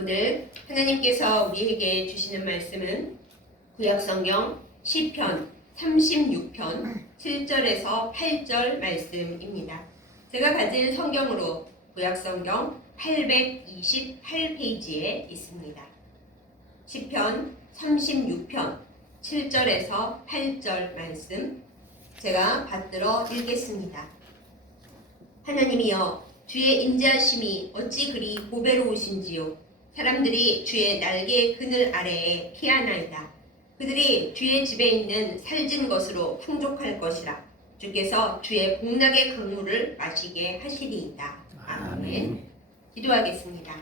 오늘 하나님께서 우리에게 주시는 말씀은 구약성경 시편 36편 7절에서 8절 말씀입니다. 제가 가진 성경으로 구약성경 828페이지에 있습니다. 시편 36편 7절에서 8절 말씀 제가 받들어 읽겠습니다. 하나님이여, 주의 인자하심이 어찌 그리 보배로우신지요. 사람들이 주의 날개의 그늘 아래에 피하나이다. 그들이 주의 집에 있는 살진 것으로 풍족할 것이라. 주께서 주의 복락의 강물을 마시게 하시리이다. 아멘. 기도하겠습니다.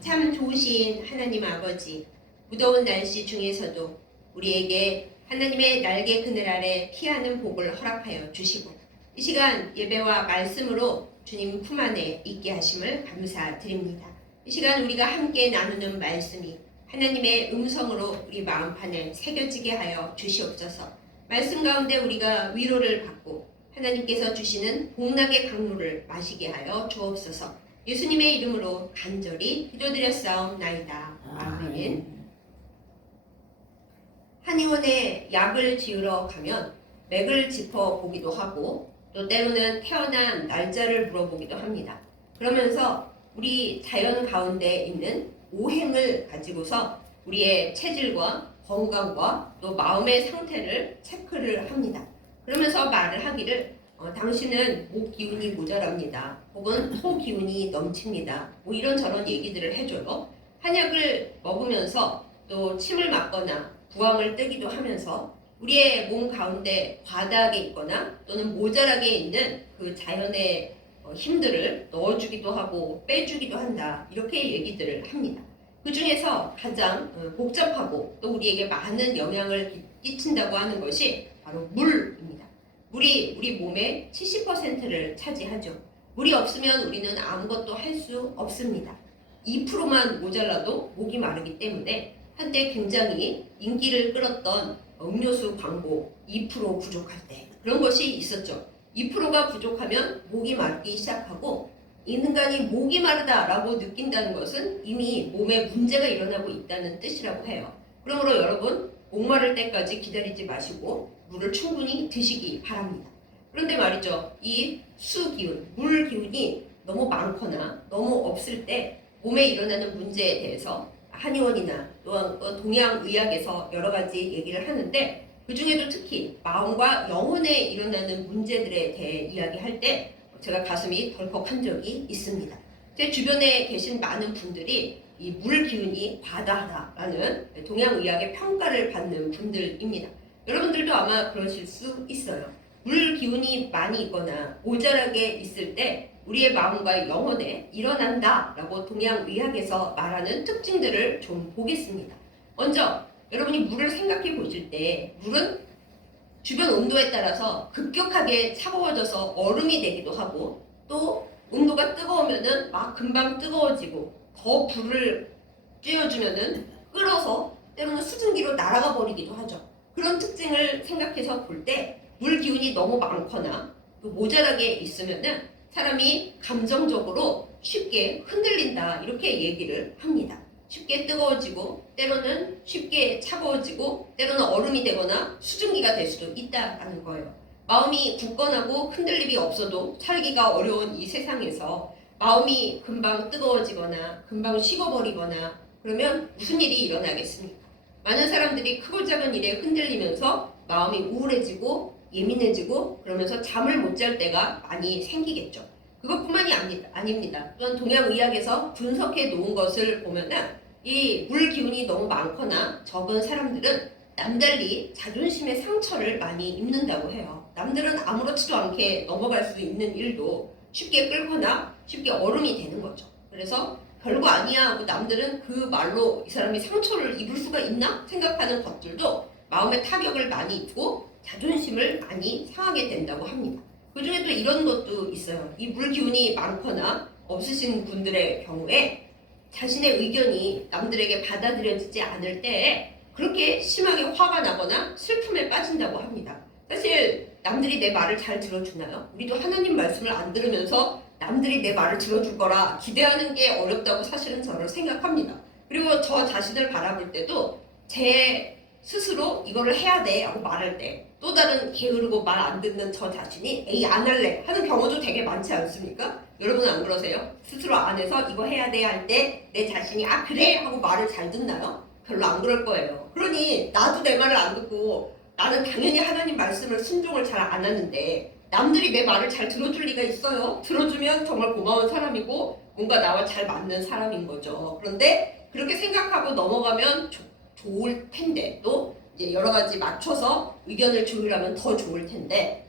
참 좋으신 하나님 아버지, 무더운 날씨 중에서도 우리에게 하나님의 날개 그늘 아래 피하는 복을 허락하여 주시고, 이 시간 예배와 말씀으로 주님 품 안에 있게 하심을 감사드립니다. 이 시간 우리가 함께 나누는 말씀이 하나님의 음성으로 우리 마음판에 새겨지게 하여 주시옵소서. 말씀 가운데 우리가 위로를 받고 하나님께서 주시는 복락의 강물을 마시게 하여 주옵소서. 예수님의 이름으로 간절히 기도드렸사옵나이다. 아멘. 한의원에 약을 지으러 가면 맥을 짚어보기도 하고 또 때로는 태어난 날짜를 물어보기도 합니다. 그러면서 우리 자연 가운데 있는 오행을 가지고서 우리의 체질과 건강과 또 마음의 상태를 체크를 합니다. 그러면서 말을 하기를 당신은 목 기운이 모자랍니다. 혹은 소 기운이 넘칩니다. 뭐 이런저런 얘기들을 해줘요. 한약을 먹으면서 또 침을 맞거나 부항을 뜨기도 하면서 우리의 몸 가운데 과다하게 있거나 또는 모자라게 있는 그 자연의 힘들을 넣어주기도 하고 빼주기도 한다. 이렇게 얘기들을 합니다. 그 중에서 가장 복잡하고 또 우리에게 많은 영향을 끼친다고 하는 것이 바로 물입니다. 물이 우리 몸의 70%를 차지하죠. 물이 없으면 우리는 아무것도 할 수 없습니다. 2%만 모자라도 목이 마르기 때문에 한때 굉장히 인기를 끌었던 음료수 광고 2% 부족할 때 그런 것이 있었죠. 2%가 부족하면 목이 마르기 시작하고 인간이 목이 마르다라고 느낀다는 것은 이미 몸에 문제가 일어나고 있다는 뜻이라고 해요. 그러므로 여러분, 목마를 때까지 기다리지 마시고 물을 충분히 드시기 바랍니다. 그런데 말이죠, 이 수기운, 물 기운이 너무 많거나 너무 없을 때 몸에 일어나는 문제에 대해서 한의원이나 또한 동양의학에서 여러 가지 얘기를 하는데 그 중에도 특히 마음과 영혼에 일어나는 문제들에 대해 이야기할 때 제가 가슴이 덜컥한 적이 있습니다. 제 주변에 계신 많은 분들이 이 물 기운이 과다하다라는 동양의학의 평가를 받는 분들입니다. 여러분들도 아마 그러실 수 있어요. 물 기운이 많이 있거나 모자라게 있을 때 우리의 마음과 영혼에 일어난다라고 동양의학에서 말하는 특징들을 좀 보겠습니다. 먼저 여러분이 물을 생각해 보실 때 물은 주변 온도에 따라서 급격하게 차가워져서 얼음이 되기도 하고 또 온도가 뜨거우면은 막 금방 뜨거워지고 더 불을 쬐어주면은 끓어서 때로는 수증기로 날아가 버리기도 하죠. 그런 특징을 생각해서 볼 때 물 기운이 너무 많거나 또 모자라게 있으면은 사람이 감정적으로 쉽게 흔들린다 이렇게 얘기를 합니다. 쉽게 뜨거워지고 때로는 쉽게 차가워지고 때로는 얼음이 되거나 수증기가 될 수도 있다는 거예요. 마음이 굳건하고 흔들림이 없어도 살기가 어려운 이 세상에서 마음이 금방 뜨거워지거나 금방 식어버리거나 그러면 무슨 일이 일어나겠습니까? 많은 사람들이 크고 작은 일에 흔들리면서 마음이 우울해지고 예민해지고 그러면서 잠을 못 잘 때가 많이 생기겠죠. 그것뿐만이 아닙니다. 또한 동양의학에서 분석해 놓은 것을 보면은 이 물 기운이 너무 많거나 적은 사람들은 남달리 자존심의 상처를 많이 입는다고 해요. 남들은 아무렇지도 않게 넘어갈 수 있는 일도 쉽게 끓거나 쉽게 얼음이 되는 거죠. 그래서 별거 아니야 하고 남들은 그 말로 이 사람이 상처를 입을 수가 있나 생각하는 것들도 마음의 타격을 많이 입고 자존심을 많이 상하게 된다고 합니다. 그 중에 또 이런 것도 있어요. 이 물 기운이 많거나 없으신 분들의 경우에 자신의 의견이 남들에게 받아들여지지 않을 때 그렇게 심하게 화가 나거나 슬픔에 빠진다고 합니다. 사실 남들이 내 말을 잘 들어주나요? 우리도 하나님 말씀을 안 들으면서 남들이 내 말을 들어줄 거라 기대하는 게 어렵다고 사실은 저는 생각합니다. 그리고 저 자신을 바라볼 때도 제 스스로 이거를 해야 돼 하고 말할 때 또 다른 게으르고 말 안 듣는 저 자신이 에이 안 할래 하는 경우도 되게 많지 않습니까? 여러분은 안 그러세요? 스스로 안에서 이거 해야 돼 할 때 내 자신이 아 그래 하고 말을 잘 듣나요? 별로 안 그럴 거예요. 그러니 나도 내 말을 안 듣고 나는 당연히 하나님 말씀을 순종을 잘 안 하는데 남들이 내 말을 잘 들어줄 리가 있어요? 들어주면 정말 고마운 사람이고 뭔가 나와 잘 맞는 사람인 거죠. 그런데 그렇게 생각하고 넘어가면 좋을 텐데 또 이제 여러 가지 맞춰서 의견을 조율하면 더 좋을 텐데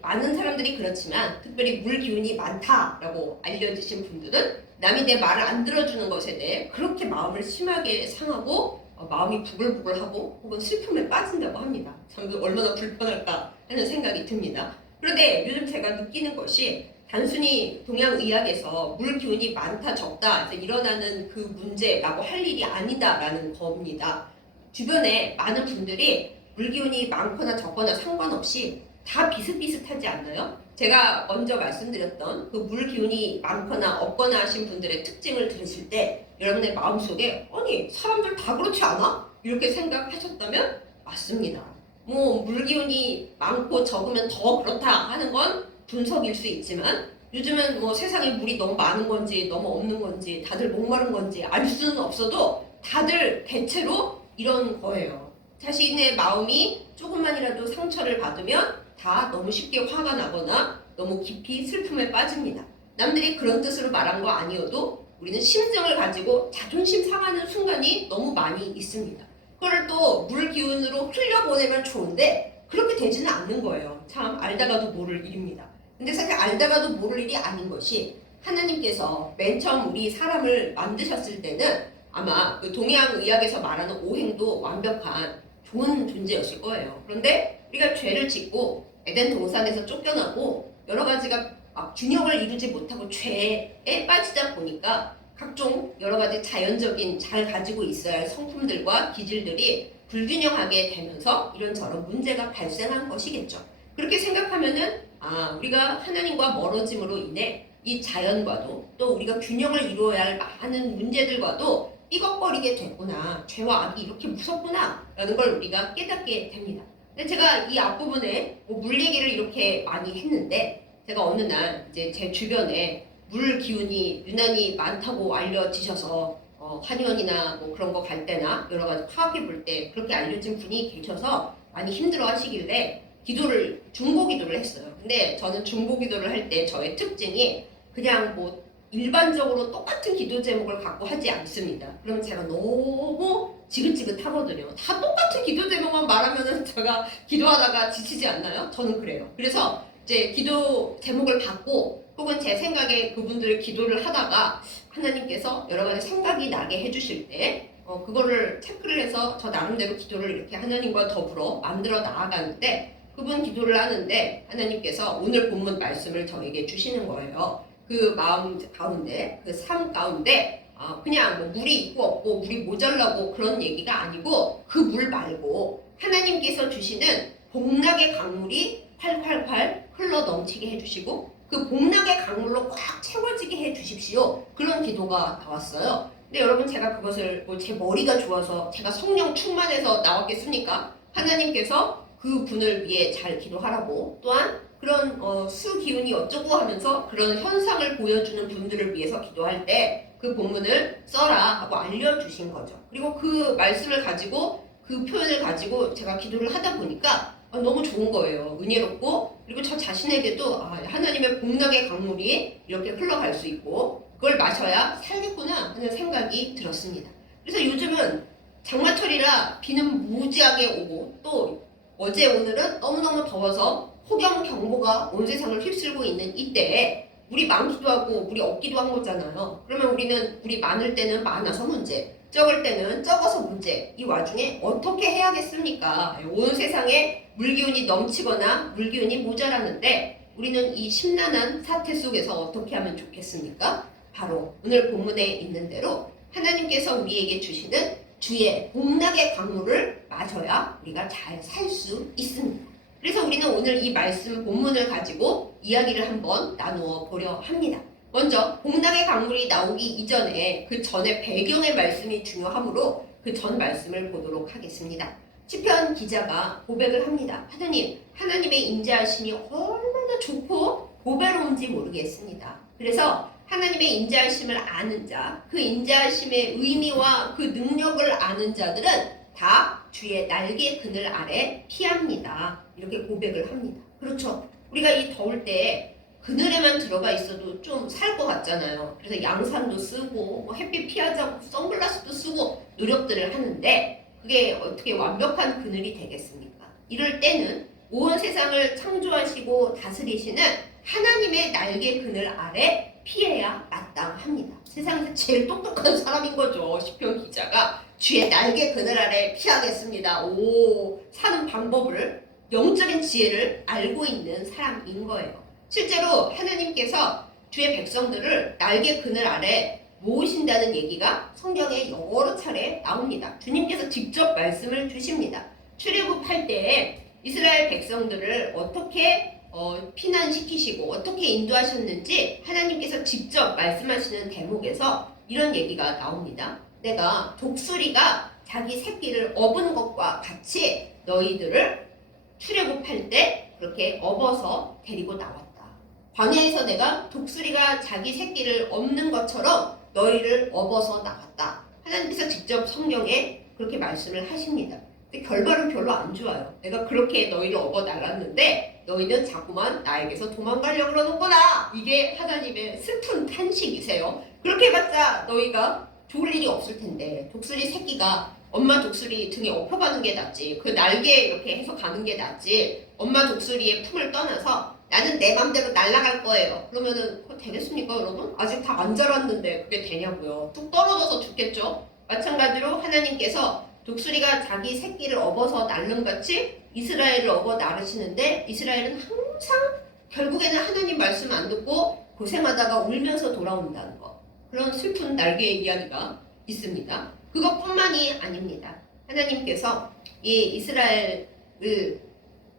많은 사람들이 그렇지만 특별히 물 기운이 많다라고 알려지신 분들은 남이 내 말을 안 들어주는 것에 대해 그렇게 마음을 심하게 상하고 마음이 부글부글하고 혹은 슬픔에 빠진다고 합니다. 참 얼마나 불편할까 하는 생각이 듭니다. 그런데 요즘 제가 느끼는 것이 단순히 동양의학에서 물 기운이 많다 적다 일어나는 그 문제라고 할 일이 아니다라는 겁니다. 주변에 많은 분들이 물 기운이 많거나 적거나 상관없이 다 비슷비슷하지 않나요? 제가 먼저 말씀드렸던 그 물 기운이 많거나 없거나 하신 분들의 특징을 들으실 때 여러분의 마음속에 아니 사람들 다 그렇지 않아? 이렇게 생각하셨다면 맞습니다. 뭐 물 기운이 많고 적으면 더 그렇다 하는 건 분석일 수 있지만 요즘은 뭐 세상에 물이 너무 많은 건지 너무 없는 건지 다들 목마른 건지 알 수는 없어도 다들 대체로 이런 거예요. 자신의 마음이 조금만이라도 상처를 받으면 다 너무 쉽게 화가 나거나 너무 깊이 슬픔에 빠집니다. 남들이 그런 뜻으로 말한 거 아니어도 우리는 심정을 가지고 자존심 상하는 순간이 너무 많이 있습니다. 그걸 또 물 기운으로 흘려보내면 좋은데 그렇게 되지는 않는 거예요. 참 알다가도 모를 일입니다. 근데 사실 알다가도 모를 일이 아닌 것이 하나님께서 맨 처음 우리 사람을 만드셨을 때는 아마 그 동양의학에서 말하는 오행도 완벽한 좋은 존재였을 거예요. 그런데 우리가 죄를 짓고 에덴 동산에서 쫓겨나고 여러 가지가 균형을 이루지 못하고 죄에 빠지다 보니까 각종 여러 가지 자연적인 잘 가지고 있어야 할 성품들과 기질들이 불균형하게 되면서 이런저런 문제가 발생한 것이겠죠. 그렇게 생각하면은 우리가 하나님과 멀어짐으로 인해 이 자연과도 또 우리가 균형을 이루어야 할 많은 문제들과도 삐걱거리게 됐구나. 죄와 악이 이렇게 무섭구나 라는 걸 우리가 깨닫게 됩니다. 근데 제가 이 앞부분에 물 얘기를 이렇게 많이 했는데 제가 어느 날 이제 제 주변에 물 기운이 유난히 많다고 알려지셔서 한의원이나 뭐 그런 거 갈 때나 여러 가지 파악해 볼 때 그렇게 알려진 분이 계셔서 많이 힘들어 하시길래 중보 기도를 했어요. 근데 저는 중보 기도를 할 때 저의 특징이 그냥 뭐 일반적으로 똑같은 기도 제목을 갖고 하지 않습니다. 그럼 제가 너무 지긋지긋하거든요. 다 똑같은 기도 제목만 말하면은 제가 기도하다가 지치지 않나요? 저는 그래요. 그래서 이제 기도 제목을 받고 혹은 제 생각에 그분들의 기도를 하다가 하나님께서 여러 가지 생각이 나게 해주실 때 그거를 체크를 해서 저 나름대로 기도를 이렇게 하나님과 더불어 만들어 나아가는데 그분 기도를 하는데 하나님께서 오늘 본문 말씀을 저에게 주시는 거예요. 그 마음 가운데, 그 삶 가운데 그냥 뭐 물이 있고 없고 물이 모자라고 그런 얘기가 아니고 그 물 말고 하나님께서 주시는 복락의 강물이 활활활 흘러 넘치게 해주시고 그 복락의 강물로 꽉 채워지게 해주십시오. 그런 기도가 나왔어요. 근데 여러분 제가 그것을 뭐 제 머리가 좋아서 제가 성령 충만해서 나왔겠습니까? 하나님께서 그 분을 위해 잘 기도하라고 또한 그런 수 기운이 어쩌고 하면서 그런 현상을 보여주는 분들을 위해서 기도할 때 그 본문을 써라 하고 알려주신 거죠. 그리고 그 말씀을 가지고 그 표현을 가지고 제가 기도를 하다 보니까 너무 좋은 거예요. 은혜롭고 그리고 저 자신에게도 하나님의 복락의 강물이 이렇게 흘러갈 수 있고 그걸 마셔야 살겠구나 하는 생각이 들었습니다. 그래서 요즘은 장마철이라 비는 무지하게 오고 또 어제 오늘은 너무너무 더워서 폭염경보가 온 세상을 휩쓸고 있는 이때에 물이 많기도 하고 물이 없기도 한 거잖아요. 그러면 우리는 물이 많을 때는 많아서 문제, 적을 때는 적어서 문제. 이 와중에 어떻게 해야겠습니까? 온 세상에 물기운이 넘치거나 물기운이 모자라는데 우리는 이 심란한 사태 속에서 어떻게 하면 좋겠습니까? 바로 오늘 본문에 있는 대로 하나님께서 우리에게 주시는 주의 복락의 강물을 마셔야 우리가 잘 살 수 있습니다. 그래서 우리는 오늘 이 말씀 본문을 가지고 이야기를 한번 나누어 보려 합니다. 먼저 복락의 강물이 나오기 이전에 그 전에 배경의 말씀이 중요하므로 그 전 말씀을 보도록 하겠습니다. 시편 기자가 고백을 합니다. 하나님의 인자하심이 얼마나 좋고 보배로운지 모르겠습니다. 그래서 하나님의 인자하심을 아는 자, 그 인자하심의 의미와 그 능력을 아는 자들은 다 주의 날개 그늘 아래 피합니다. 이렇게 고백을 합니다. 그렇죠. 우리가 이 더울 때 그늘에만 들어가 있어도 좀 살 것 같잖아요. 그래서 양산도 쓰고 뭐 햇빛 피하자고 선글라스도 쓰고 노력들을 하는데 그게 어떻게 완벽한 그늘이 되겠습니까? 이럴 때는 온 세상을 창조하시고 다스리시는 하나님의 날개 그늘 아래 피해야 마땅합니다. 세상에서 제일 똑똑한 사람인 거죠. 시편 기자가 주의 날개 그늘 아래 피하겠습니다. 사는 방법을, 영적인 지혜를 알고 있는 사람인 거예요. 실제로 하나님께서 주의 백성들을 날개 그늘 아래 모으신다는 얘기가 성경에 여러 차례 나옵니다. 주님께서 직접 말씀을 주십니다. 출애굽할 때에 이스라엘 백성들을 어떻게 피난시키시고 어떻게 인도하셨는지 하나님께서 직접 말씀하시는 대목에서 이런 얘기가 나옵니다. 내가 독수리가 자기 새끼를 업은 것과 같이 너희들을 출애굽할 때 그렇게 업어서 데리고 나왔다. 광야에서 내가 독수리가 자기 새끼를 업는 것처럼 너희를 업어서 나갔다. 하나님께서 직접 성경에 그렇게 말씀을 하십니다. 근데 결과는 별로 안 좋아요. 내가 그렇게 너희를 업어 날랐는데 너희는 자꾸만 나에게서 도망가려고 그러는구나. 이게 하나님의 슬픈 탄식이세요. 그렇게 해봤자 너희가 좋을 일이 없을 텐데 독수리 새끼가 엄마 독수리 등에 업혀가는 게 낫지. 그 날개 이렇게 해서 가는 게 낫지. 엄마 독수리의 품을 떠나서 나는 내 맘대로 날아갈 거예요. 그러면은 그거 되겠습니까, 여러분? 아직 다 안 자랐는데 그게 되냐고요. 뚝 떨어져서 죽겠죠? 마찬가지로 하나님께서 독수리가 자기 새끼를 업어서 날름같이 이스라엘을 업어 나르시는데 이스라엘은 항상 결국에는 하나님 말씀 안 듣고 고생하다가 울면서 돌아온다는 거. 그런 슬픈 날개의 이야기가 있습니다. 그것뿐만이 아닙니다. 하나님께서 이 이스라엘을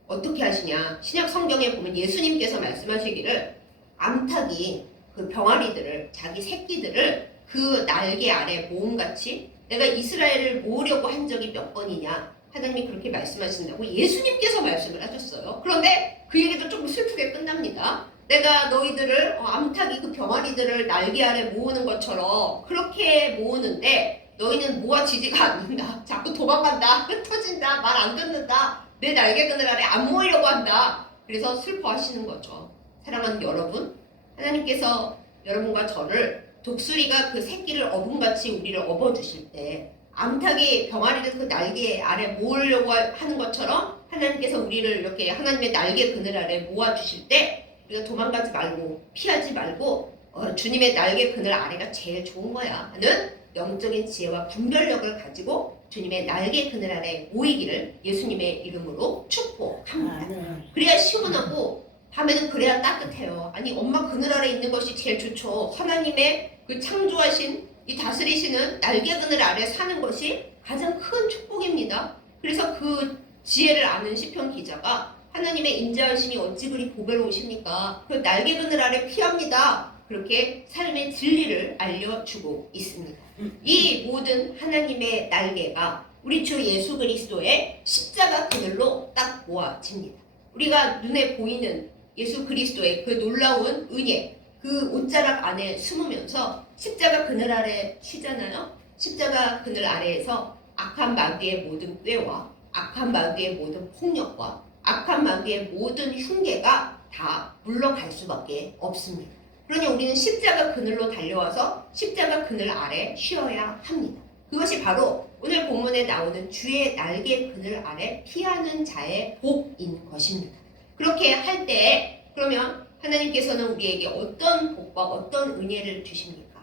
어떻게 하시냐. 신약 성경에 보면 예수님께서 말씀하시기를 암탉이 그 병아리들을 자기 새끼들을 그 날개 아래 모음같이 내가 이스라엘을 모으려고 한 적이 몇 번이냐. 하나님이 그렇게 말씀하신다고 예수님께서 말씀을 하셨어요. 그런데 그 얘기도 조금 슬프게 끝납니다. 내가 너희들을 암탉이 그 병아리들을 날개 아래 모으는 것처럼 그렇게 모으는데 너희는 모아지지가 않는다. 자꾸 도망간다. 흩어진다. 말 안 듣는다. 내 날개 그늘 아래 안 모이려고 한다. 그래서 슬퍼하시는 거죠. 사랑하는 여러분, 하나님께서 여러분과 저를 독수리가 그 새끼를 어분같이 우리를 업어주실 때 암탉이 병아리를 그 날개 아래 모으려고 하는 것처럼 하나님께서 우리를 이렇게 하나님의 날개 그늘 아래 모아주실 때 우리가 도망가지 말고 피하지 말고 주님의 날개 그늘 아래가 제일 좋은 거야 하는 영적인 지혜와 분별력을 가지고 주님의 날개 그늘 아래 모이기를 예수님의 이름으로 축복합니다. 그래야 시원하고 밤에는 그래야 따뜻해요. 아니 엄마 그늘 아래 있는 것이 제일 좋죠. 하나님의 그 창조하신 이 다스리시는 날개 그늘 아래 사는 것이 가장 큰 축복입니다. 그래서 그 지혜를 아는 시편 기자가 하나님의 인자하심이 어찌 그리 보배로우십니까? 그 날개 그늘 아래 피합니다. 그렇게 삶의 진리를 알려주고 있습니다. 이 모든 하나님의 날개가 우리 주 예수 그리스도의 십자가 그늘로 딱 모아집니다. 우리가 눈에 보이는 예수 그리스도의 그 놀라운 은혜, 그 옷자락 안에 숨으면서 십자가 그늘 아래 쉬잖아요. 십자가 그늘 아래에서 악한 마귀의 모든 꾀와 악한 마귀의 모든 폭력과 악한 마귀의 모든 흉계가 다 물러갈 수밖에 없습니다. 그러니 우리는 십자가 그늘로 달려와서 십자가 그늘 아래 쉬어야 합니다. 그것이 바로 오늘 본문에 나오는 주의 날개 그늘 아래 피하는 자의 복인 것입니다. 그렇게 할 때 그러면 하나님께서는 우리에게 어떤 복과 어떤 은혜를 주십니까?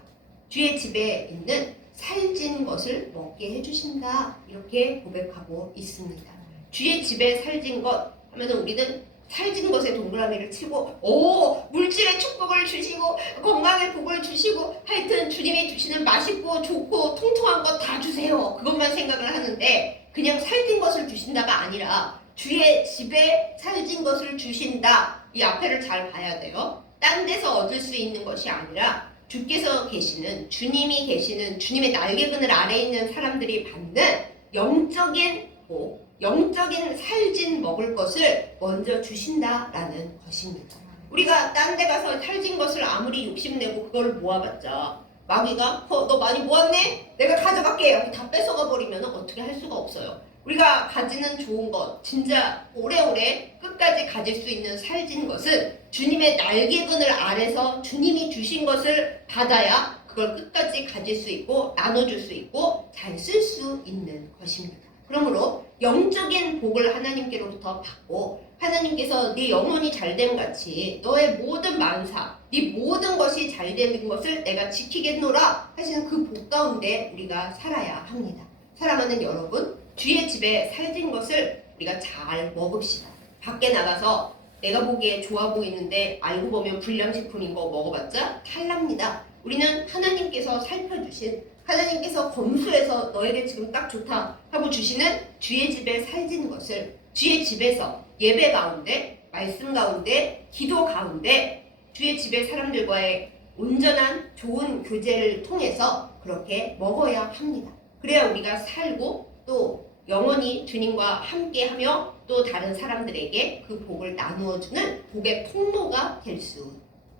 주의 집에 있는 살찐 것을 먹게 해주신다. 이렇게 고백하고 있습니다. 주의 집에 살찐 것 하면 우리는 살찐 것에 동그라미를 치고 물질의 축복을 주시고 건강의 복을 주시고 하여튼 주님이 주시는 맛있고 좋고 통통한 것 다 주세요. 그것만 생각을 하는데 그냥 살찐 것을 주신다가 아니라 주의 집에 살진 것을 주신다. 이 앞에를 잘 봐야 돼요. 딴 데서 얻을 수 있는 것이 아니라 주께서 계시는, 주님이 계시는, 주님의 날개그늘 아래에 있는 사람들이 받는 영적인 복, 영적인 살진 먹을 것을 먼저 주신다라는 것입니다. 우리가 딴 데 가서 살진 것을 아무리 욕심내고 그걸 모아봤자 마귀가 너 많이 모았네? 내가 가져갈게. 여기 다 뺏어가 버리면 어떻게 할 수가 없어요. 우리가 가지는 좋은 것, 진짜 오래오래 끝까지 가질 수 있는 살진 것은 주님의 날개그늘 아래서 주님이 주신 것을 받아야 그걸 끝까지 가질 수 있고 나눠줄 수 있고 잘 쓸 수 있는 것입니다. 그러므로 영적인 복을 하나님께로부터 받고 하나님께서 네 영혼이 잘됨 같이 너의 모든 만사, 네 모든 것이 잘되는 것을 내가 지키겠노라 하시는 그 복 가운데 우리가 살아야 합니다. 사랑하는 여러분, 주의 집에 살진 것을 우리가 잘 먹읍시다. 밖에 나가서 내가 보기에 좋아 보이는데 알고 보면 불량식품인 거 먹어봤자 탈납니다. 우리는 하나님께서 살펴주신, 하나님께서 검수해서 너에게 지금 딱 좋다 하고 주시는 주의 집에 살진 것을 주의 집에서 예배 가운데, 말씀 가운데, 기도 가운데 주의 집의 사람들과의 온전한 좋은 교제를 통해서 그렇게 먹어야 합니다. 그래야 우리가 살고 또 영원히 주님과 함께하며 또 다른 사람들에게 그 복을 나누어주는 복의 통로가 될 수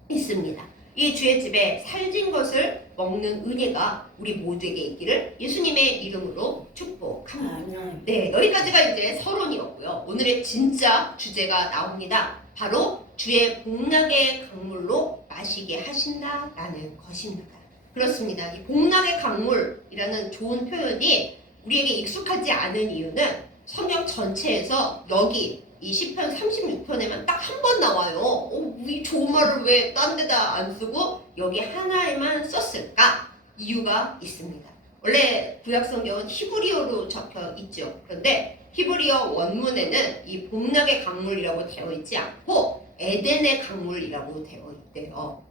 있습니다. 이 주의 집에 살진 것을 먹는 은혜가 우리 모두에게 있기를 예수님의 이름으로 축복합니다. 네, 여기까지가 이제 서론이었고요. 오늘의 진짜 주제가 나옵니다. 바로 주의 복락의 강물로 마시게 하신다라는 것입니다. 그렇습니다. 이 복락의 강물이라는 좋은 표현이 우리에게 익숙하지 않은 이유는 성경 전체에서 여기 이 시편 36편에만 딱 한 번 나와요. 이 좋은 말을 왜 딴 데다 안 쓰고 여기 하나에만 썼을까? 이유가 있습니다. 원래 구약성경은 히브리어로 적혀 있죠. 그런데 히브리어 원문에는 이 복락의 강물이라고 되어 있지 않고 에덴의 강물이라고 되어 있대요.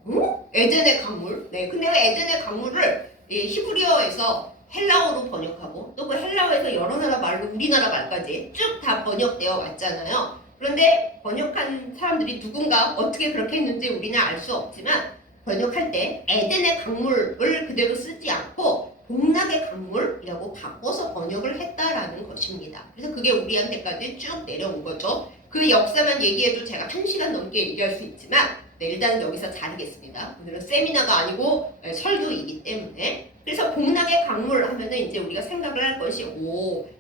에덴의 강물? 네, 근데 에덴의 강물을 히브리어에서 헬라어로 번역하고 또 그 헬라어에서 여러 나라 말로 우리나라 말까지 쭉 다 번역되어 왔잖아요. 그런데 번역한 사람들이 누군가 어떻게 그렇게 했는지 우리는 알 수 없지만 번역할 때 에덴의 강물을 그대로 쓰지 않고 복락의 강물이라고 바꿔서 번역을 했다라는 것입니다. 그래서 그게 우리한테까지 쭉 내려온 거죠. 그 역사만 얘기해도 제가 1시간 넘게 얘기할 수 있지만 네, 일단 여기서 자르겠습니다. 오늘은 세미나가 아니고 설교이기 때문에. 그래서 복락의 강물 하면은 이제 우리가 생각을 할 것이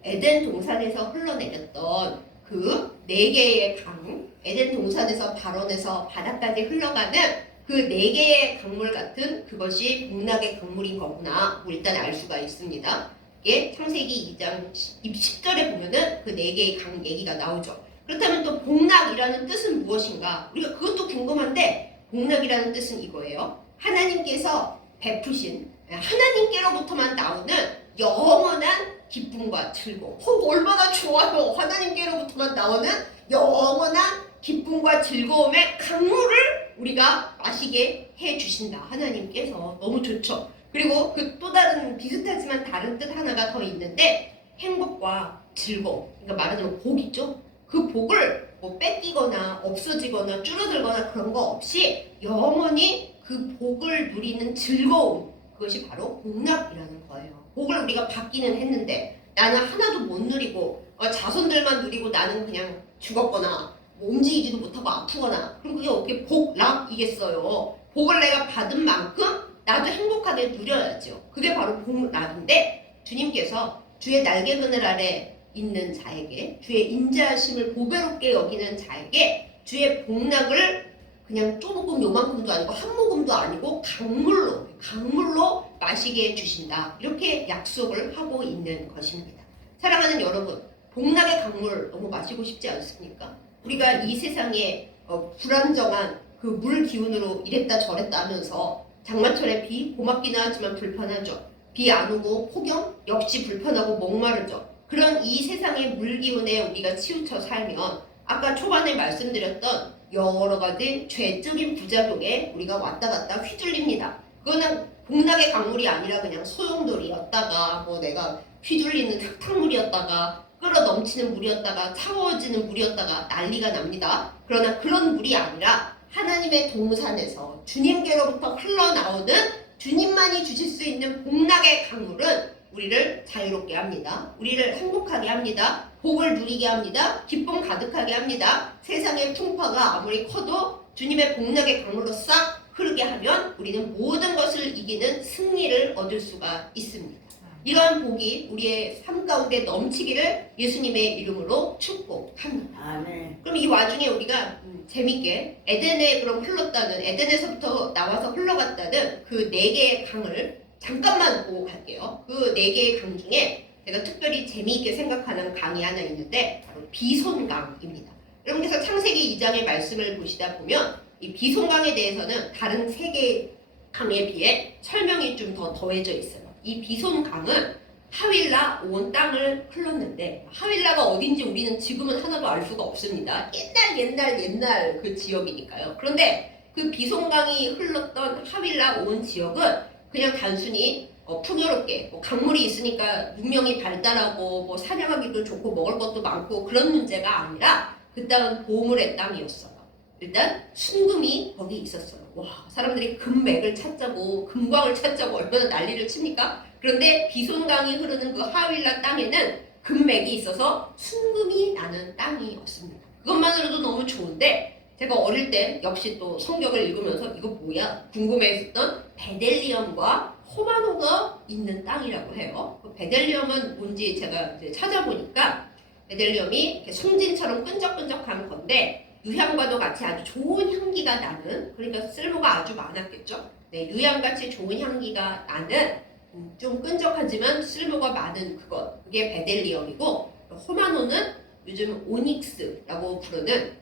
에덴 동산에서 흘러내렸던 그 4개의 강, 에덴 동산에서 발원해서 바다까지 흘러가는 그 4개의 강물 같은 그것이 복락의 강물인 거구나. 일단 알 수가 있습니다. 이게 창세기 2장 10절에 보면은 그 4개의 강 얘기가 나오죠. 그렇다면 또 복락이라는 뜻은 무엇인가? 우리가 그것도 궁금한데 복락이라는 뜻은 이거예요. 하나님께서 베푸신, 하나님께로부터만 나오는 영원한 기쁨과 즐거움. 얼마나 좋아요. 하나님께로부터만 나오는 영원한 기쁨과 즐거움의 강물을 우리가 마시게 해주신다. 하나님께서. 너무 좋죠. 그리고 그 또 다른 비슷하지만 다른 뜻 하나가 더 있는데 행복과 즐거움. 그러니까 말하자면 복이죠. 그 복을 뭐 뺏기거나 없어지거나 줄어들거나 그런 거 없이 영원히 그 복을 누리는 즐거움. 그것이 바로 복락이라는 거예요. 복을 우리가 받기는 했는데 나는 하나도 못 누리고 자손들만 누리고 나는 그냥 죽었거나 뭐 움직이지도 못하고 아프거나 그럼 그게 어떻게 복락이겠어요. 복을 내가 받은 만큼 나도 행복하게 누려야죠. 그게 바로 복락인데 주님께서 주의 날개그늘 아래 있는 자에게 주의 인자하심을 보배롭게 여기는 자에게 주의 복락을 그냥 조금 요만큼도 아니고 한 모금도 아니고 강물로 마시게 해주신다. 이렇게 약속을 하고 있는 것입니다. 사랑하는 여러분, 복락의 강물 너무 마시고 싶지 않습니까? 우리가 이 세상에 불안정한 그 물 기운으로 이랬다 저랬다 하면서 장마철에 비, 고맙기는 하지만 불편하죠. 비 안 오고 폭염 역시 불편하고 목마르죠. 그런 이 세상의 물 기운에 우리가 치우쳐 살면 아까 초반에 말씀드렸던 여러 가지 죄적인 부작용에 우리가 왔다 갔다 휘둘립니다. 그거는 복락의 강물이 아니라 그냥 소용돌이였다가 뭐 내가 휘둘리는 흙탕물이었다가 끌어 넘치는 물이었다가 차워지는 물이었다가 난리가 납니다. 그러나 그런 물이 아니라 하나님의 동산에서 주님께로부터 흘러나오는 주님만이 주실 수 있는 복락의 강물은 우리를 자유롭게 합니다. 우리를 행복하게 합니다. 복을 누리게 합니다. 기쁨 가득하게 합니다. 세상의 풍파가 아무리 커도 주님의 복락의 강물로 싹 흐르게 하면 우리는 모든 것을 이기는 승리를 얻을 수가 있습니다. 이러한 복이 우리의 삶 가운데 넘치기를 예수님의 이름으로 축복합니다. 아멘. 그럼 이 와중에 우리가 재밌게 에덴에 그럼 흘렀다는, 에덴에서부터 나와서 흘러갔다는 그 4개의 강을 잠깐만 보고 갈게요. 그 4개의 강 중에 제가 특별히 재미있게 생각하는 강이 하나 있는데 바로 비손강입니다. 여러분께서 창세기 2장의 말씀을 보시다 보면 이 비손강에 대해서는 다른 3개의 강에 비해 설명이 좀 더 더해져 있어요. 이 비손강은 하윌라 온 땅을 흘렀는데 하윌라가 어딘지 우리는 지금은 하나도 알 수가 없습니다. 옛날 그 지역이니까요. 그런데 그 비손강이 흘렀던 하윌라 온 지역은 그냥 단순히 풍요롭게 강물이 있으니까 문명이 발달하고 뭐 사냥하기도 좋고 먹을 것도 많고 그런 문제가 아니라 그 땅은 보물의 땅이었어요. 일단 순금이 거기 있었어요. 와, 사람들이 금맥을 찾자고 금광을 찾자고 얼마나 난리를 칩니까? 그런데 비손강이 흐르는 그 하윌라 땅에는 금맥이 있어서 순금이 나는 땅이었습니다. 그것만으로도 너무 좋은데 제가 어릴 때 역시 또 성경을 읽으면서 이거 뭐야? 궁금해했었던 베델리엄과 호마노가 있는 땅이라고 해요. 그 베델리엄은 뭔지 제가 이제 찾아보니까 베델리엄이 이렇게 송진처럼 끈적끈적한 건데 유향과도 같이 아주 좋은 향기가 나는, 그러니까 쓸모가 아주 많았겠죠. 네, 유향같이 좋은 향기가 나는 좀 끈적하지만 쓸모가 많은 그것, 그게 베델리엄이고, 호마노는 요즘 오닉스라고 부르는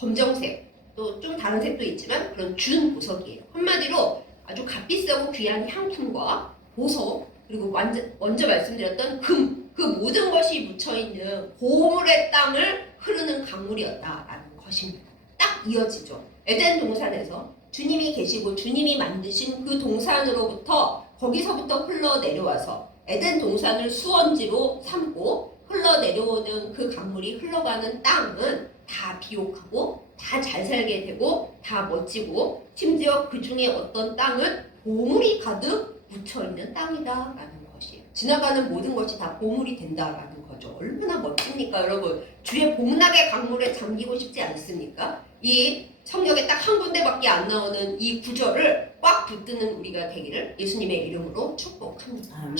검정색, 또 좀 다른 색도 있지만 그런 준 보석이에요. 한마디로 아주 값비싸고 귀한 향품과 보석, 그리고 먼저 말씀드렸던 금, 그 모든 것이 묻혀있는 보물의 땅을 흐르는 강물이었다라는 것입니다. 딱 이어지죠. 에덴 동산에서 주님이 계시고 주님이 만드신 그 동산으로부터 거기서부터 흘러내려와서 에덴 동산을 수원지로 삼고 흘러내려오는 그 강물이 흘러가는 땅은 다 비옥하고 다 잘 살게 되고 다 멋지고 심지어 그 중에 어떤 땅은 보물이 가득 묻혀있는 땅이다라는 것이에요. 지나가는 모든 것이 다 보물이 된다라는 거죠. 얼마나 멋집니까 여러분. 주의 복락의 강물에 잠기고 싶지 않습니까? 이 성경에 딱 한 군데밖에 안 나오는 이 구절을 꽉 붙드는 우리가 되기를 예수님의 이름으로 축복합니다. 아멘.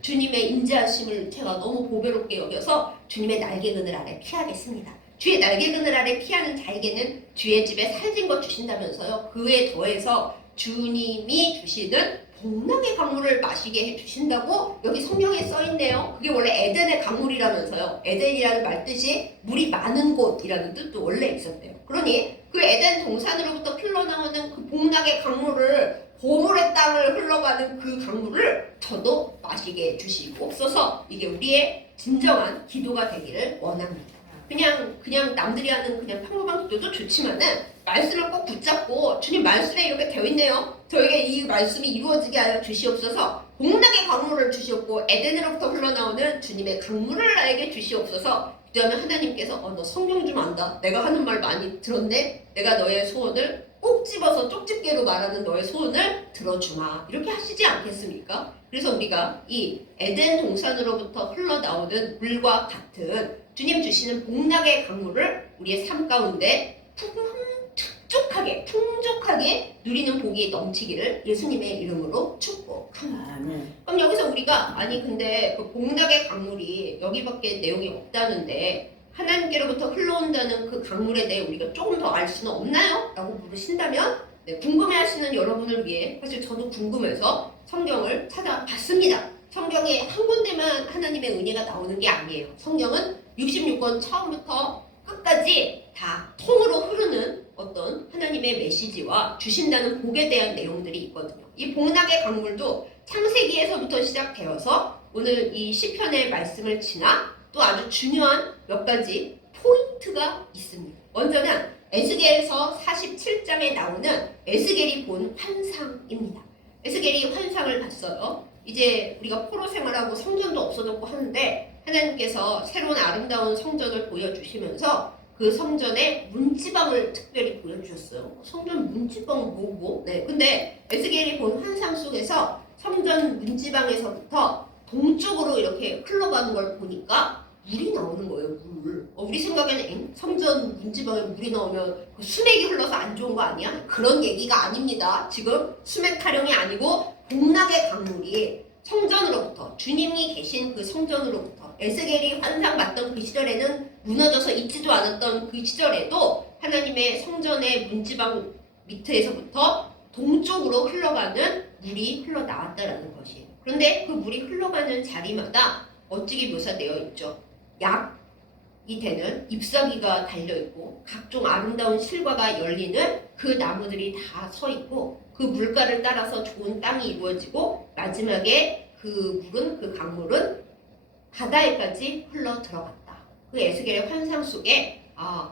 주님의 인자하심을 제가 너무 보배롭게 여겨서 주님의 날개 그늘 아래 피하겠습니다. 주의 날개 그늘 아래 피하는 자에게는 주의 집에 살진 것 주신다면서요. 그에 더해서 주님이 주시는 복락의 강물을 마시게 해주신다고 여기 성경에 써있네요. 그게 원래 에덴의 강물이라면서요. 에덴이라는 말 뜻이 물이 많은 곳이라는 뜻도 원래 있었대요. 그러니 그 에덴 동산으로부터 흘러나오는 그 복락의 강물을, 보물의 땅을 흘러가는 그 강물을 저도 마시게 해주시옵소서. 이게 우리의 진정한 기도가 되기를 원합니다. 그냥 남들이 하는 그냥 평범한 기도도 좋지만은 말씀을 꼭 붙잡고 주님 말씀에 이렇게 되어 있네요. 저에게 이 말씀이 이루어지게 하여 주시옵소서. 복락의 강물을 주시옵고 에덴으로부터 흘러나오는 주님의 강물을 나에게 주시옵소서. 기도하면 하나님께서 너 성경 좀 안다. 내가 하는 말 많이 들었네. 내가 너의 소원을 꼭 집어서 쪽집게로 말하는 너의 소원을 들어주마. 이렇게 하시지 않겠습니까? 그래서 우리가 이 에덴 동산으로부터 흘러나오는 물과 같은 주님 주시는 복락의 강물을 우리의 삶 가운데 풍족하게 누리는 복이 넘치기를 예수님의 이름으로 축복합니다. 아멘. 그럼 여기서 우리가 아니 근데 그 복락의 강물이 여기밖에 내용이 없다는데 하나님께로부터 흘러온다는 그 강물에 대해 우리가 조금 더 알 수는 없나요? 라고 물으신다면 궁금해하시는 여러분을 위해 사실 저도 궁금해서 성경을 찾아봤습니다. 성경에 한 군데만 하나님의 은혜가 나오는 게 아니에요. 성경은 66권 처음부터 끝까지 다 통으로 흐르는 어떤 하나님의 메시지와 주신다는 복에 대한 내용들이 있거든요. 이 복락의 강물도 창세기에서부터 시작되어서 오늘 이 시편의 말씀을 지나 또 아주 중요한 몇 가지 포인트가 있습니다. 먼저는 에스겔서 47장에 나오는 에스겔이 본 환상입니다. 에스겔이 환상을 봤어요. 이제 우리가 포로 생활하고 성전도 없어졌고 하는데 하나님께서 새로운 아름다운 성전을 보여주시면서 그 성전의 문지방을 특별히 보여주셨어요. 성전 문지방 뭐고? 네. 근데 에스겔이 본 환상 속에서 성전 문지방에서부터 동쪽으로 이렇게 흘러가는 걸 보니까 물이 나오는 거예요. 물. 우리 생각에는 성전 문지방에 물이 나오면 그 수맥이 흘러서 안 좋은 거 아니야? 그런 얘기가 아닙니다. 지금 수맥 타령이 아니고 복락의 강물이 성전으로부터 주님이 계신 그 성전으로부터 에스겔이 환상 봤던 그 시절에는 무너져서 있지도 않았던 그 시절에도 하나님의 성전의 문지방 밑에서부터 동쪽으로 흘러가는 물이 흘러나왔다라는 것이에요. 그런데 그 물이 흘러가는 자리마다 멋지게 묘사되어 있죠. 약이 되는 잎사귀가 달려있고 각종 아름다운 실과가 열리는 그 나무들이 다 서 있고 그 물가를 따라서 좋은 땅이 이루어지고 마지막에 그 물은 그 강물은 바다에까지 흘러 들어갔다. 그 에스겔의 환상 속에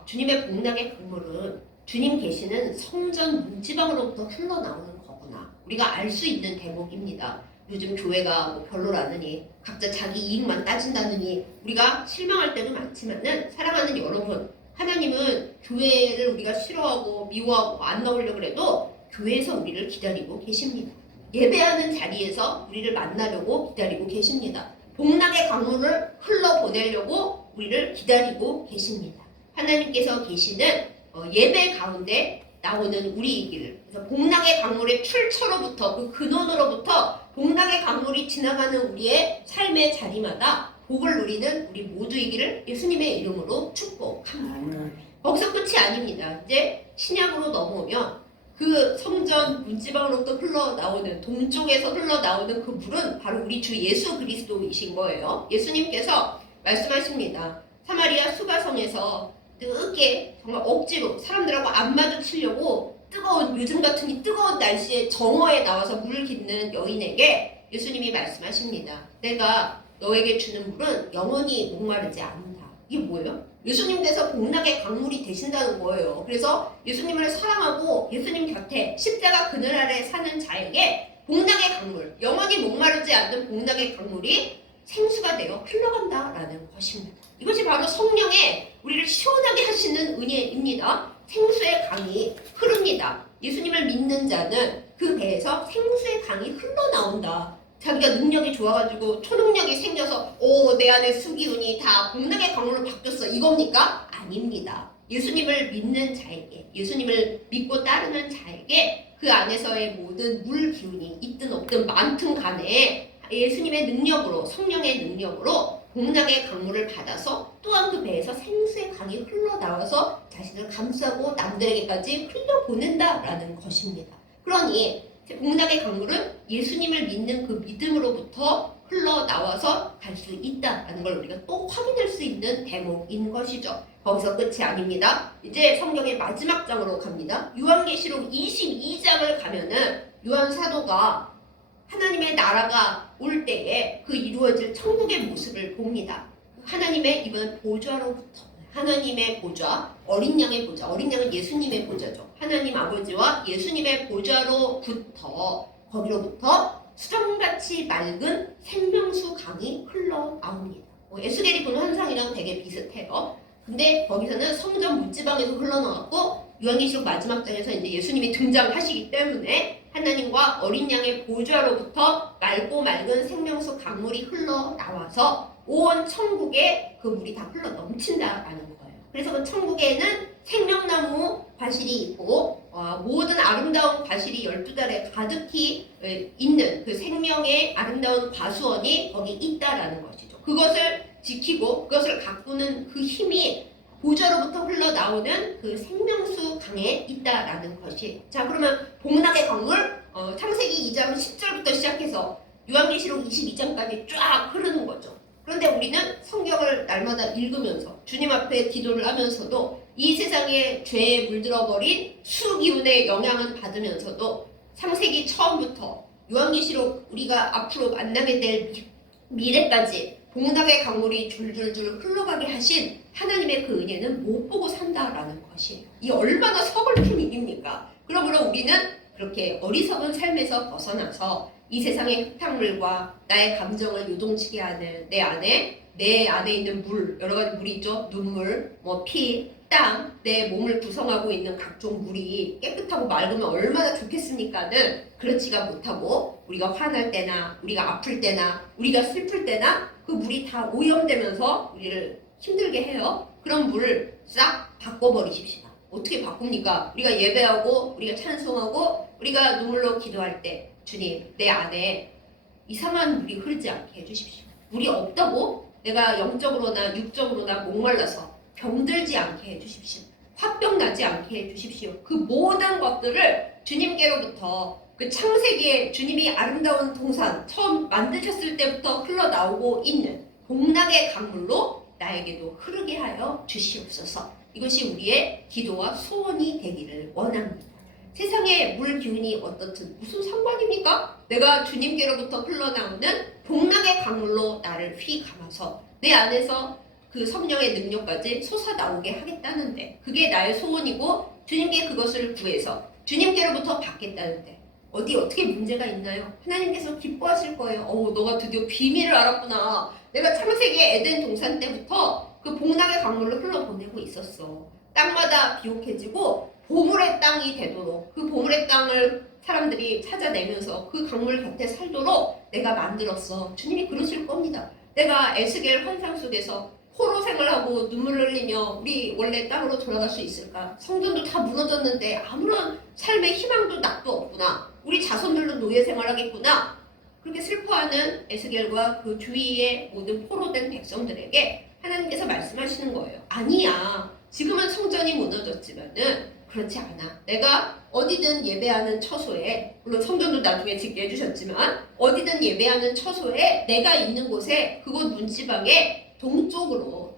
주님의 복락의 강물은 주님 계시는 성전 문지방으로부터 흘러나오는 거구나. 우리가 알 수 있는 대목입니다. 요즘 교회가 뭐 별로라느니 각자 자기 이익만 따진다느니 우리가 실망할 때도 많지만은 사랑하는 여러분, 하나님은 교회를 우리가 싫어하고 미워하고 안 나오려고 해도 교회에서 우리를 기다리고 계십니다. 예배하는 자리에서 우리를 만나려고 기다리고 계십니다. 복락의 강물을 흘러보내려고 우리를 기다리고 계십니다. 하나님께서 계시는 예배 가운데 나오는 우리의 길을, 그래서 복락의 강물의 출처로부터 그 근원으로부터 복락의 강물이 지나가는 우리의 삶의 자리마다 복을 누리는 우리 모두이기를 예수님의 이름으로 축복합니다. 거기서 끝이 아닙니다. 이제 신약으로 넘어오면 그 성전 문지방으로부터 흘러나오는 동쪽에서 흘러나오는 그 물은 바로 우리 주 예수 그리스도이신 거예요. 예수님께서 말씀하십니다. 사마리아 수가성에서 뜨겁게 정말 억지로 사람들하고 안 마주치려고 뜨거운 요즘 같은 이 뜨거운 날씨에 정오에 나와서 물을 깃는 여인에게 예수님이 말씀하십니다. 내가 너에게 주는 물은 영원히 목마르지 않는다. 이게 뭐예요? 예수님께서 복락의 강물이 되신다는 거예요. 그래서 예수님을 사랑하고 예수님 곁에 십자가 그늘 아래 사는 자에게 복락의 강물, 영원히 목마르지 않는 복락의 강물이 생수가 되어 흘러간다라는 것입니다. 이것이 바로 성령의 우리를 시원하게 하시는 은혜입니다. 생수의 강이 흐릅니다. 예수님을 믿는 자는 그 배에서 생수의 강이 흘러나온다. 자기가 능력이 좋아가지고 초능력이 생겨서 내 안에 수기운이 다 복락의 강물로 바뀌었어 이겁니까? 아닙니다. 예수님을 믿는 자에게, 예수님을 믿고 따르는 자에게 그 안에서의 모든 물 기운이 있든 없든 많든 간에 예수님의 능력으로, 성령의 능력으로 복락의 강물을 받아서 또한 그 배에서 생수의 강이 흘러나와서 자신을 감싸고 남들에게까지 흘려보낸다라는 것입니다. 그러니 복락의 강물은 예수님을 믿는 그 믿음으로부터 흘러나와서 갈 수 있다라는 걸 우리가 또 확인할 수 있는 대목인 것이죠. 거기서 끝이 아닙니다. 이제 성경의 마지막 장으로 갑니다. 요한계시록 22장을 가면은 요한 사도가 하나님의 나라가 올 때에 그 이루어질 천국의 모습을 봅니다. 하나님의 이번 보좌로부터, 하나님의 보좌, 어린 양의 보좌, 어린 양은 예수님의 보좌죠. 하나님 아버지와 예수님의 보좌로부터, 거기로부터 수정같이 맑은 생명수 강이 흘러나옵니다. 에스겔이 본 환상이랑 되게 비슷해요. 근데 거기서는 성전 문지방에서 흘러나왔고 요한계시록 마지막 장에서 이제 예수님이 등장하시기 때문에 하나님과 어린 양의 보좌로부터 맑고 맑은 생명수 강물이 흘러나와서 온 천국에 그 물이 다 흘러 넘친다라는 거예요. 그래서 그 천국에는 생명나무 과실이 있고 모든 아름다운 과실이 12달에 가득히 있는 그 생명의 아름다운 과수원이 거기 있다라는 것이죠. 그것을 지키고 그것을 가꾸는 그 힘이 보좌로부터 흘러나오는 그 생명수 강에 있다라는 것이에요. 자, 그러면 복락의 강물 창세기 2장 10절부터 시작해서 요한계시록 22장까지 쫙 흐르는 거죠. 그런데 우리는 성경을 날마다 읽으면서 주님 앞에 기도를 하면서도 이 세상에 죄에 물들어버린 수기운의 영향을 받으면서도 창세기 처음부터 요한계시록 우리가 앞으로 만나게 될 미래까지 복락의 강물이 줄줄줄 흘러가게 하신 하나님의 그 은혜는 못 보고 산다라는 것이에요. 이 얼마나 서글픈 일입니까? 그러므로 우리는 그렇게 어리석은 삶에서 벗어나서 이 세상의 흙탕물과 나의 감정을 요동치게 하는 내 안에 있는 물, 여러 가지 물이 있죠. 눈물, 피, 땀, 내 몸을 구성하고 있는 각종 물이 깨끗하고 맑으면 얼마나 좋겠습니까는 그렇지가 못하고 우리가 화날 때나 우리가 아플 때나 우리가 슬플 때나 그 물이 다 오염되면서 우리를 힘들게 해요. 그런 물을 싹 바꿔버리십시오. 어떻게 바꿉니까? 우리가 예배하고 우리가 찬송하고 우리가 눈물로 기도할 때 주님 내 안에 이상한 물이 흐르지 않게 해주십시오. 물이 없다고 내가 영적으로나 육적으로나 목말라서 병들지 않게 해주십시오. 화병 나지 않게 해주십시오. 그 모든 것들을 주님께로부터 그 창세기에 주님이 아름다운 동산 처음 만드셨을 때부터 흘러나오고 있는 복락의 강물로 나에게도 흐르게 하여 주시옵소서. 이것이 우리의 기도와 소원이 되기를 원합니다. 세상의 물 기운이 어떻든 무슨 상관입니까? 내가 주님께로부터 흘러나오는 복락의 강물로 나를 휘 감아서 내 안에서 그 성령의 능력까지 솟아나오게 하겠다는데 그게 나의 소원이고 주님께 그것을 구해서 주님께로부터 받겠다는데 어떻게 문제가 있나요? 하나님께서 기뻐하실 거예요. 너가 드디어 비밀을 알았구나. 내가 창세기 에덴 동산 때부터 그 복락의 강물로 흘러보내고 있었어. 땅마다 비옥해지고 보물의 땅이 되도록 그 보물의 땅을 사람들이 찾아내면서 그 강물 곁에 살도록 내가 만들었어. 주님이 그러실 겁니다. 내가 에스겔 환상 속에서 포로 생활하고 눈물을 흘리며 우리 원래 땅으로 돌아갈 수 있을까? 성전도 다 무너졌는데 아무런 삶의 희망도 낙도 없구나. 우리 자손들도 노예 생활하겠구나. 그렇게 슬퍼하는 에스겔과 그 주위의 모든 포로된 백성들에게 하나님께서 말씀하시는 거예요. 아니야. 지금은 성전이 무너졌지만은 그렇지 않아. 내가 어디든 예배하는 처소에, 물론 성전도 나중에 짓게 해주셨지만 어디든 예배하는 처소에 내가 있는 곳에 그곳 문지방에 동쪽으로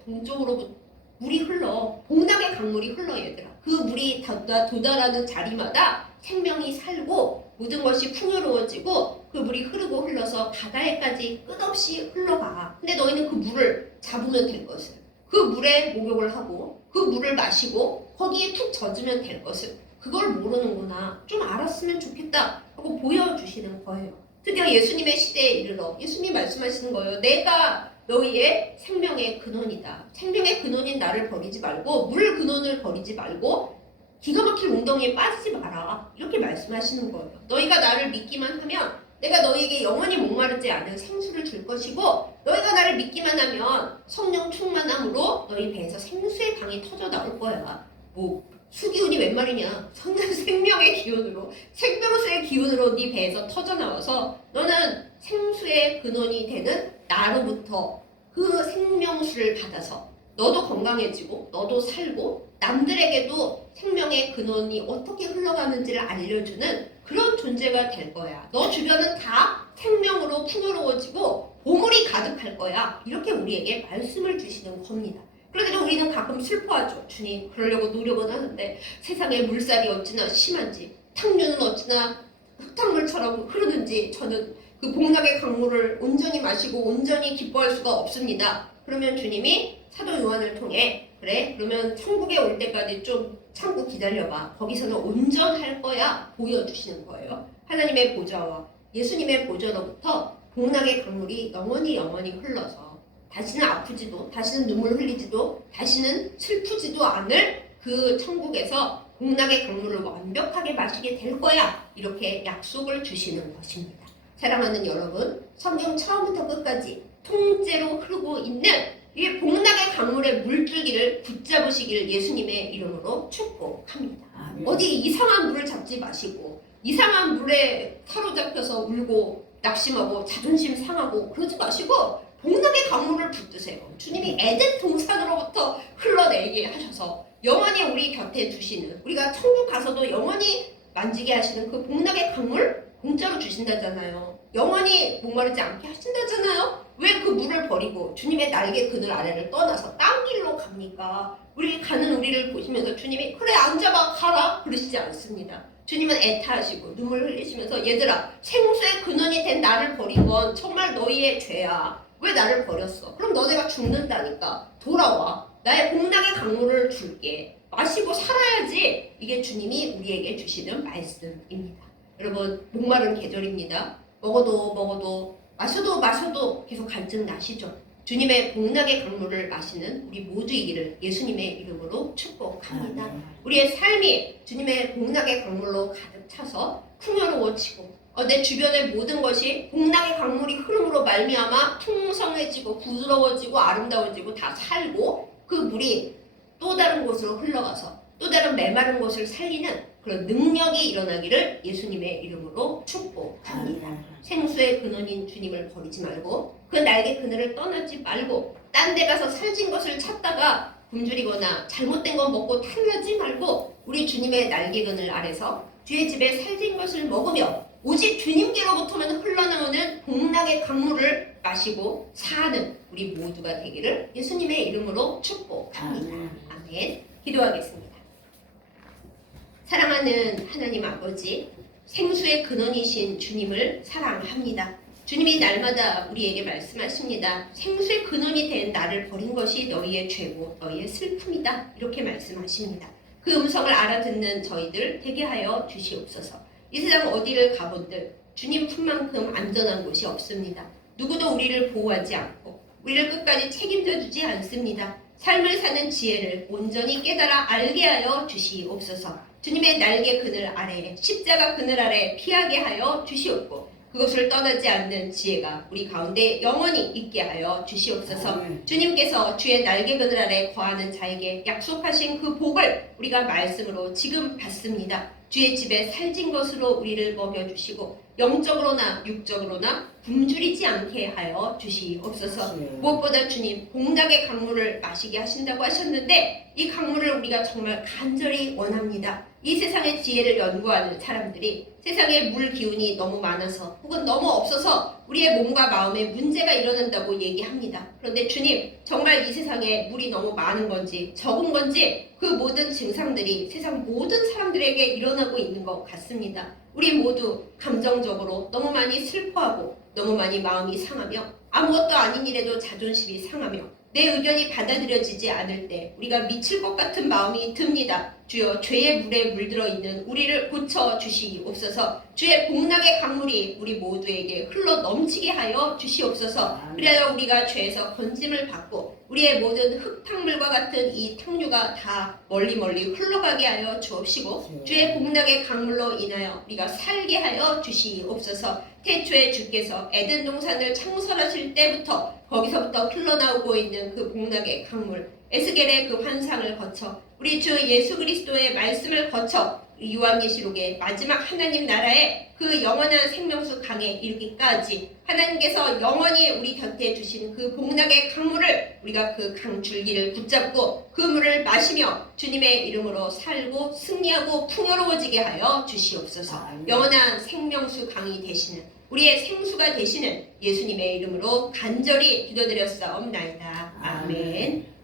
물이 흘러. 복락의 강물이 흘러 얘들아. 그 물이 도달하는 자리마다 생명이 살고 모든 것이 풍요로워지고 그 물이 흐르고 흘러서 바다에까지 끝없이 흘러가. 근데 너희는 그 물을 잡으면 될 것을, 그 물에 목욕을 하고 그 물을 마시고 거기에 푹 젖으면 될 것을 그걸 모르는구나. 좀 알았으면 좋겠다 하고 보여주시는 거예요. 드디어 예수님의 시대에 이르러 예수님이 말씀하시는 거예요. 내가 너희의 생명의 근원이다. 생명의 근원인 나를 버리지 말고 물 근원을 버리지 말고 기가 막힐 웅덩이에 빠지지 마라. 이렇게 말씀하시는 거예요. 너희가 나를 믿기만 하면 내가 너희에게 영원히 목마르지 않은 생수를 줄 것이고 너희가 나를 믿기만 하면 성령 충만함으로 너희 배에서 생수의 강이 터져 나올 거야. 수기운이 웬 말이냐. 생명의 기운으로, 생명수의 기운으로 네 배에서 터져 나와서 너는 생수의 근원이 되는 나로부터 그 생명수를 받아서 너도 건강해지고 너도 살고 남들에게도 생명의 근원이 어떻게 흘러가는지를 알려주는 그런 존재가 될 거야. 너 주변은 다 생명으로 풍요로워지고 보물이 가득할 거야. 이렇게 우리에게 말씀을 주시는 겁니다. 그런데 우리는 가끔 슬퍼하죠. 주님, 그러려고 노력은 하는데 세상에 물살이 어찌나 심한지, 탕류는 어찌나 흙탕물처럼 흐르는지 저는 그 복락의 강물을 온전히 마시고 온전히 기뻐할 수가 없습니다. 그러면 주님이 사도 요한을 통해 그래? 그러면 천국에 올 때까지 좀 참고 기다려봐. 거기서는 온전할 거야. 보여주시는 거예요. 하나님의 보좌와 예수님의 보좌로부터 복락의 강물이 영원히 흘러서 다시는 아프지도 다시는 눈물 흘리지도 다시는 슬프지도 않을 그 천국에서 복락의 강물을 완벽하게 마시게 될 거야. 이렇게 약속을 주시는 것입니다. 사랑하는 여러분, 성경 처음부터 끝까지 통째로 흐르고 있는 이 복락의 강물의 물줄기를 붙잡으시기를 예수님의 이름으로 축복합니다. 어디 이상한 물을 잡지 마시고 이상한 물에 사로잡혀서 울고 낙심하고 자존심 상하고 그러지 마시고 복락의 강물을 붙드세요. 주님이 에덴 동산으로부터 흘러내게 하셔서 영원히 우리 곁에 두시는, 우리가 천국 가서도 영원히 만지게 하시는 그 복락의 강물 공짜로 주신다잖아요. 영원히 목마르지 않게 하신다잖아요. 왜 그 물을 버리고 주님의 날개 그늘 아래를 떠나서 딴 길로 갑니까? 우리 가는 우리를 보시면서 주님이 그래 앉아봐 가라 그러시지 않습니다. 주님은 애타하시고 눈물 흘리시면서 얘들아, 생수의 근원이 된 나를 버린 건 정말 너희의 죄야. 왜 나를 버렸어? 그럼 너네가 죽는다니까. 돌아와. 나의 복락의 강물을 줄게. 마시고 살아야지. 이게 주님이 우리에게 주시는 말씀입니다. 여러분 목마른 계절입니다. 먹어도 마셔도 마셔도 계속 갈증 나시죠? 주님의 복락의 강물을 마시는 우리 모두이기를 예수님의 이름으로 축복합니다. 우리의 삶이 주님의 복락의 강물로 가득 차서 풍요로워지고 내 주변의 모든 것이 복락의 강물이 흐름으로 말미암아 풍성해지고 부드러워지고 아름다워지고 다 살고 그 물이 또 다른 곳으로 흘러가서 또 다른 메마른 곳을 살리는 그런 능력이 일어나기를 예수님의 이름으로 축복합니다. 생수의 근원인 주님을 버리지 말고 그 날개 그늘을 떠나지 말고 딴 데 가서 살진 것을 찾다가 굶주리거나 잘못된 거 먹고 탕하지 말고 우리 주님의 날개 그늘 아래서 주의 집에 살진 것을 먹으며 오직 주님께로부터만 흘러나오는 복락의 강물을 마시고 사는 우리 모두가 되기를 예수님의 이름으로 축복합니다. 아멘. 기도하겠습니다. 사랑하는 하나님 아버지, 생수의 근원이신 주님을 사랑합니다. 주님이 날마다 우리에게 말씀하십니다. 생수의 근원이 된 나를 버린 것이 너희의 죄고 너희의 슬픔이다. 이렇게 말씀하십니다. 그 음성을 알아듣는 저희들 되게 하여 주시옵소서. 이 세상 어디를 가본들 주님 품만큼 안전한 곳이 없습니다. 누구도 우리를 보호하지 않고 우리를 끝까지 책임져 주지 않습니다. 삶을 사는 지혜를 온전히 깨달아 알게 하여 주시옵소서. 주님의 날개 그늘 아래 십자가 그늘 아래 피하게 하여 주시옵고 그것을 떠나지 않는 지혜가 우리 가운데 영원히 있게 하여 주시옵소서. 주님께서 주의 날개 그늘 아래 거하는 자에게 약속하신 그 복을 우리가 말씀으로 지금 받습니다. 주의 집에 살진 것으로 우리를 먹여주시고 영적으로나 육적으로나 굶주리지 않게 하여 주시옵소서. 무엇보다 주님 복락의 강물을 마시게 하신다고 하셨는데 이 강물을 우리가 정말 간절히 원합니다. 이 세상의 지혜를 연구하는 사람들이 세상에 물 기운이 너무 많아서 혹은 너무 없어서 우리의 몸과 마음에 문제가 일어난다고 얘기합니다. 그런데 주님 정말 이 세상에 물이 너무 많은 건지 적은 건지 그 모든 증상들이 세상 모든 사람들에게 일어나고 있는 것 같습니다. 우리 모두 감정적으로 너무 많이 슬퍼하고 너무 많이 마음이 상하며 아무것도 아닌 일에도 자존심이 상하며 내 의견이 받아들여지지 않을 때 우리가 미칠 것 같은 마음이 듭니다. 주여 죄의 물에 물들어 있는 우리를 고쳐 주시옵소서. 주의 복락의 강물이 우리 모두에게 흘러 넘치게 하여 주시옵소서. 그래야 우리가 죄에서 건짐을 받고 우리의 모든 흙탕물과 같은 이 탕류가 다 멀리 흘러가게 하여 주옵시고 주의 복락의 강물로 인하여 우리가 살게 하여 주시옵소서. 태초에 주께서 에덴 동산을 창설하실 때부터 거기서부터 흘러나오고 있는 그 복락의 강물 에스겔의 그 환상을 거쳐 우리 주 예수 그리스도의 말씀을 거쳐 요한계시록의 마지막 하나님 나라의 그 영원한 생명수 강에 이르기까지 하나님께서 영원히 우리 곁에 주신 그 복락의 강물을 우리가 그 강 줄기를 붙잡고 그 물을 마시며 주님의 이름으로 살고 승리하고 풍요로워지게 하여 주시옵소서. 영원한 생명수 강이 되시는 우리의 생수가 되시는 예수님의 이름으로 간절히 기도드렸사옵나이다. 아멘.